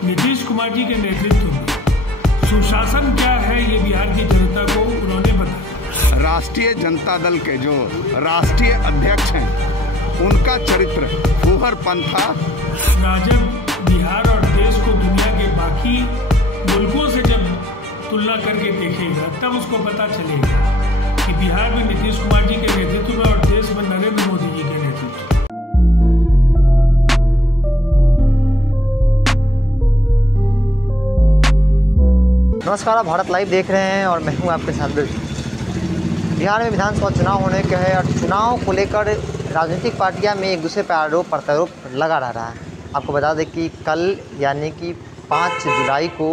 नीतीश कुमार जी के नेतृत्व में सुशासन क्या है ये बिहार की जनता को उन्होंने बताया। राष्ट्रीय जनता दल के जो राष्ट्रीय अध्यक्ष हैं उनका चरित्र फूहड़पन था। जब बिहार और देश को दुनिया के बाकी मुल्कों से जब तुलना करके देखेगा तब उसको पता चलेगा कि बिहार में नीतीश कुमार जी के नेतृत्व में और देश में नरेंद्र मोदी जी के नेतृत्व में। नमस्कार, आप भारत लाइव देख रहे हैं और मैं हूं आपके साथ बिहार में विधानसभा चुनाव होने के है और चुनाव को लेकर राजनीतिक पार्टियां में एक दूसरे पर आरोप प्रत्यारोप लगा रहा है। आपको बता दें कि कल यानी कि 5 जुलाई को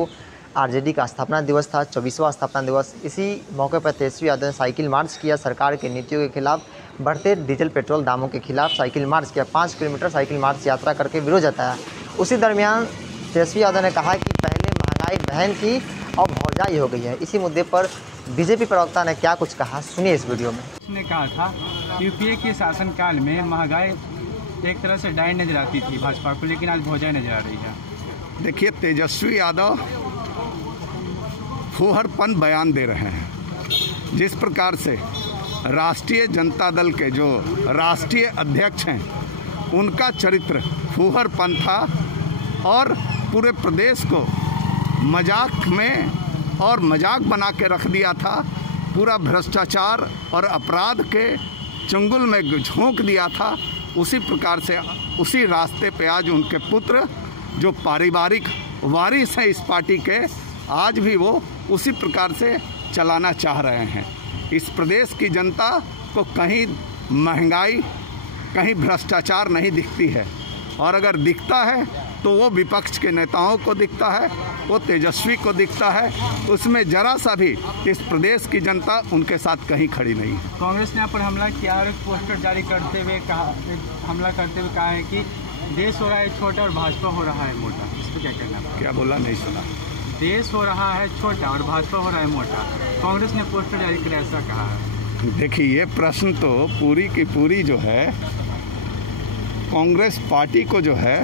आरजेडी का स्थापना दिवस था, 24वां स्थापना दिवस। इसी मौके पर तेजस्वी यादव ने साइकिल मार्च किया, सरकार की नीतियों के खिलाफ, बढ़ते डीजल पेट्रोल दामों के खिलाफ साइकिल मार्च किया। 5 किलोमीटर साइकिल मार्च यात्रा करके विरोध जताया। उसी दरमियान तेजस्वी यादव ने कहा कि पहले महंगाई बहन थी और भौजाई हो गई है। इसी मुद्दे पर बीजेपी प्रवक्ता ने क्या कुछ कहा, सुनिए इस वीडियो में। उसने कहा था यूपीए के शासनकाल में महंगाई एक तरह से डायन नजर आती थी भाजपा को, लेकिन आज भौजाई नजर आ रही है। देखिए, तेजस्वी यादव फूहड़पन बयान दे रहे हैं। जिस प्रकार से राष्ट्रीय जनता दल के जो राष्ट्रीय अध्यक्ष हैं उनका चरित्र फूहड़पन था और पूरे प्रदेश को मजाक में और मजाक बना के रख दिया था। पूरा भ्रष्टाचार और अपराध के चंगुल में झोंक दिया था। उसी प्रकार से उसी रास्ते पे आज उनके पुत्र जो पारिवारिक वारिस हैं इस पार्टी के, आज भी वो उसी प्रकार से चलाना चाह रहे हैं। इस प्रदेश की जनता को कहीं महंगाई, कहीं भ्रष्टाचार नहीं दिखती है, और अगर दिखता है तो वो विपक्ष के नेताओं को दिखता है, वो तेजस्वी को दिखता है। उसमें जरा सा भी इस प्रदेश की जनता उनके साथ कहीं खड़ी नहीं है। कांग्रेस ने यहाँ पर हमला किया और एक पोस्टर जारी करते हुए कहा है कि देश हो रहा है छोटा और भाजपा हो रहा है मोटा। इस पर क्या कहना है? क्या बोला, नहीं सुना? देश हो रहा है छोटा और भाजपा हो रहा है मोटा। कांग्रेस ने पोस्टर जारी कर ऐसा कहा है। देखिए, ये प्रश्न तो पूरी की पूरी जो है कांग्रेस पार्टी को जो है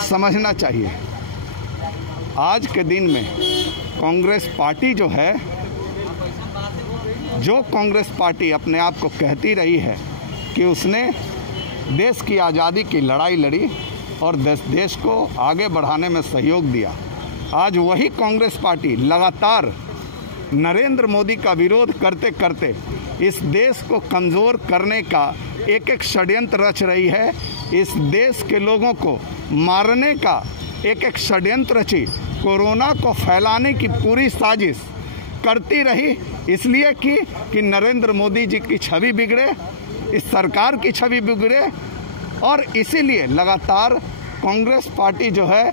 समझना चाहिए। आज के दिन में कांग्रेस पार्टी जो है, जो कांग्रेस पार्टी अपने आप को कहती रही है कि उसने देश की आज़ादी की लड़ाई लड़ी और देश को आगे बढ़ाने में सहयोग दिया, आज वही कांग्रेस पार्टी लगातार नरेंद्र मोदी का विरोध करते करते इस देश को कमज़ोर करने का एक षड्यंत्र रच रही है। इस देश के लोगों को मारने का एक षड्यंत्र रची, कोरोना को फैलाने की पूरी साजिश करती रही, इसलिए कि नरेंद्र मोदी जी की छवि बिगड़े, इस सरकार की छवि बिगड़े। और इसीलिए लगातार कांग्रेस पार्टी जो है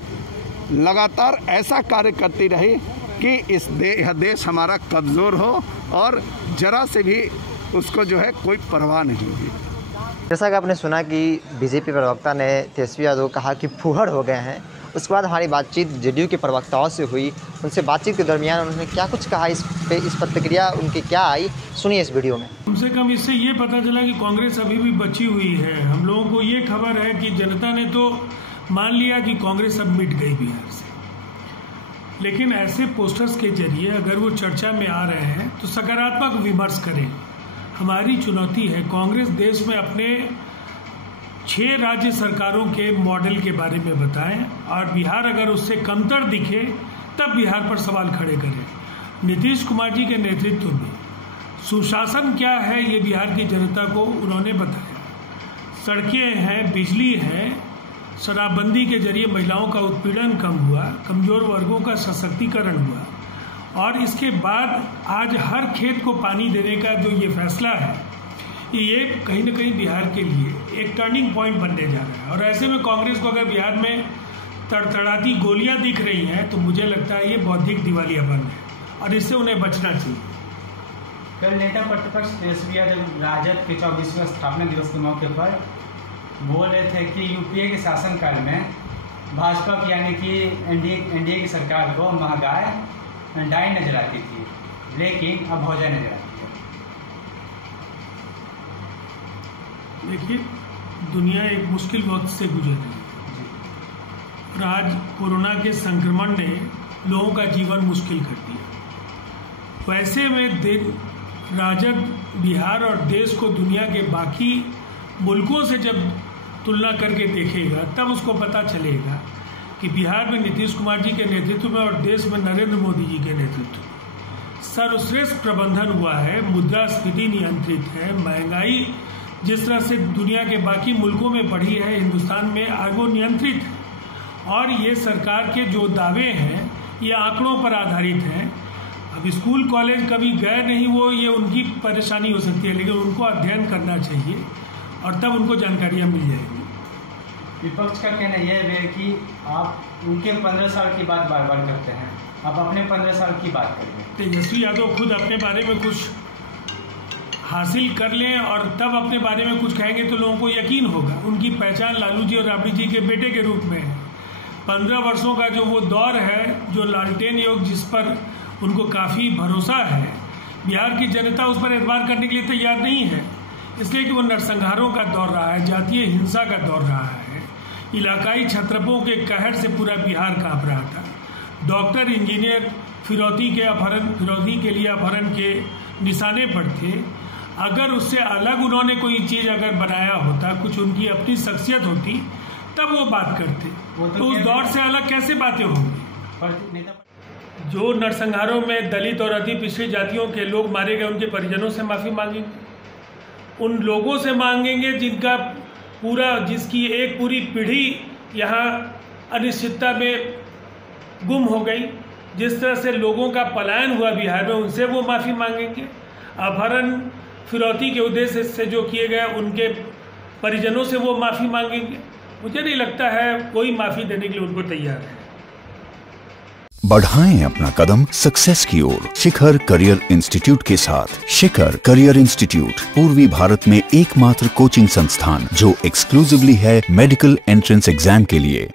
लगातार ऐसा कार्य करती रही कि यह देश हमारा कमज़ोर हो और जरा से भी उसको जो है कोई परवाह नहीं होगी। जैसा कि आपने सुना कि बीजेपी प्रवक्ता ने तेजस्वी यादव कहा कि फूहड़ हो गए हैं। उसके बाद हमारी बातचीत जेडीयू के प्रवक्ताओं से हुई। उनसे बातचीत के दरमियान उन्होंने क्या कुछ कहा, इस प्रतिक्रिया उनकी क्या आई, सुनिए इस वीडियो में। कम से कम इससे ये पता चला कि कांग्रेस अभी भी बची हुई है। हम लोगों को ये खबर है कि जनता ने तो मान लिया कि कांग्रेस अब मिट गई बिहार से, लेकिन ऐसे पोस्टर्स के जरिए अगर वो चर्चा में आ रहे हैं तो सकारात्मक विमर्श करें। हमारी चुनौती है कांग्रेस देश में अपने 6 राज्य सरकारों के मॉडल के बारे में बताएं और बिहार अगर उससे कमतर दिखे तब बिहार पर सवाल खड़े करें। नीतीश कुमार जी के नेतृत्व में सुशासन क्या है ये बिहार की जनता को उन्होंने बताया। सड़कें हैं, बिजली है, शराबबंदी के जरिए महिलाओं का उत्पीड़न कम हुआ, कमजोर वर्गों का सशक्तिकरण हुआ, और इसके बाद आज हर खेत को पानी देने का जो ये फैसला है, ये कहीं न कहीं बिहार के लिए एक टर्निंग पॉइंट बनने जा रहा है। और ऐसे में कांग्रेस को अगर बिहार में तड़तड़ाती गोलियां दिख रही हैं तो मुझे लगता है ये बौद्धिक दिवालियापन है और इससे उन्हें बचना चाहिए। कल नेता प्रतिपक्ष तेजस्वी यादव राजद के 24वें स्थापना दिवस के मौके पर बोल रहे थे कि यूपीए के शासनकाल में भाजपा की यानी कि एनडीए की सरकार को महंगाई डायन नजर आती थी, लेकिन अब भौजाई नजर आती है। देखिए, दुनिया एक मुश्किल वक्त से गुजर रही है और आज कोरोना के संक्रमण ने लोगों का जीवन मुश्किल कर दिया। वैसे में राजद बिहार और देश को दुनिया के बाकी मुल्कों से जब तुलना करके देखेगा तब उसको पता चलेगा कि बिहार में नीतीश कुमार जी के नेतृत्व में और देश में नरेंद्र मोदी जी के नेतृत्व में सर्वश्रेष्ठ प्रबंधन हुआ है। मुद्रास्फीति नियंत्रित है, महंगाई जिस तरह से दुनिया के बाकी मुल्कों में बढ़ी है, हिंदुस्तान में आज वो नियंत्रित है। और ये सरकार के जो दावे हैं ये आंकड़ों पर आधारित हैं। अब स्कूल कॉलेज कभी गए नहीं, वो ये उनकी परेशानी हो सकती है, लेकिन उनको अध्ययन करना चाहिए और तब उनको जानकारियाँ मिल जाएंगी। विपक्ष का कहना यह है कि आप उनके 15 साल की बात बार बार करते हैं, आप अपने 15 साल की बात करेंगे। तेजस्वी यादव खुद अपने बारे में कुछ हासिल कर लें और तब अपने बारे में कुछ कहेंगे तो लोगों को यकीन होगा। उनकी पहचान लालू जी और राबड़ी जी के बेटे के रूप में है। 15 वर्षों का जो वो दौर है, जो लालटेन योग जिस पर उनको काफ़ी भरोसा है, बिहार की जनता उस पर एतबार करने के लिए तैयार नहीं है, इसलिए कि वो नरसंहारों का दौर रहा है, जातीय हिंसा का दौर रहा है, इलाकाई छत्रपों के कहर से पूरा बिहार कांप रहा था। डॉक्टर इंजीनियर फिरौती के लिए अपहरण के निशाने पर थे। अगर उससे अलग उन्होंने कोई चीज़ अगर बनाया होता, कुछ उनकी अपनी शख्सियत होती, तब वो बात करते। तो उस दौर से अलग कैसे बातें होंगी। जो नरसंहारों में दलित और अति पिछड़ी जातियों के लोग मारे गए, उनके परिजनों से माफ़ी मांगेंगे, उन लोगों से मांगेंगे जिसकी एक पूरी पीढ़ी यहाँ अनिश्चितता में गुम हो गई। जिस तरह से लोगों का पलायन हुआ बिहार में, उनसे वो माफ़ी मांगेंगे। अपहरण फिरौती के उद्देश्य से जो किए गए, उनके परिजनों से वो माफ़ी मांगेंगे। मुझे नहीं लगता है कोई माफ़ी देने के लिए उनको तैयार है। बढ़ाएं अपना कदम सक्सेस की ओर शिखर करियर इंस्टीट्यूट के साथ। शिखर करियर इंस्टीट्यूट पूर्वी भारत में एकमात्र कोचिंग संस्थान जो एक्सक्लूसिवली है मेडिकल एंट्रेंस एग्जाम के लिए।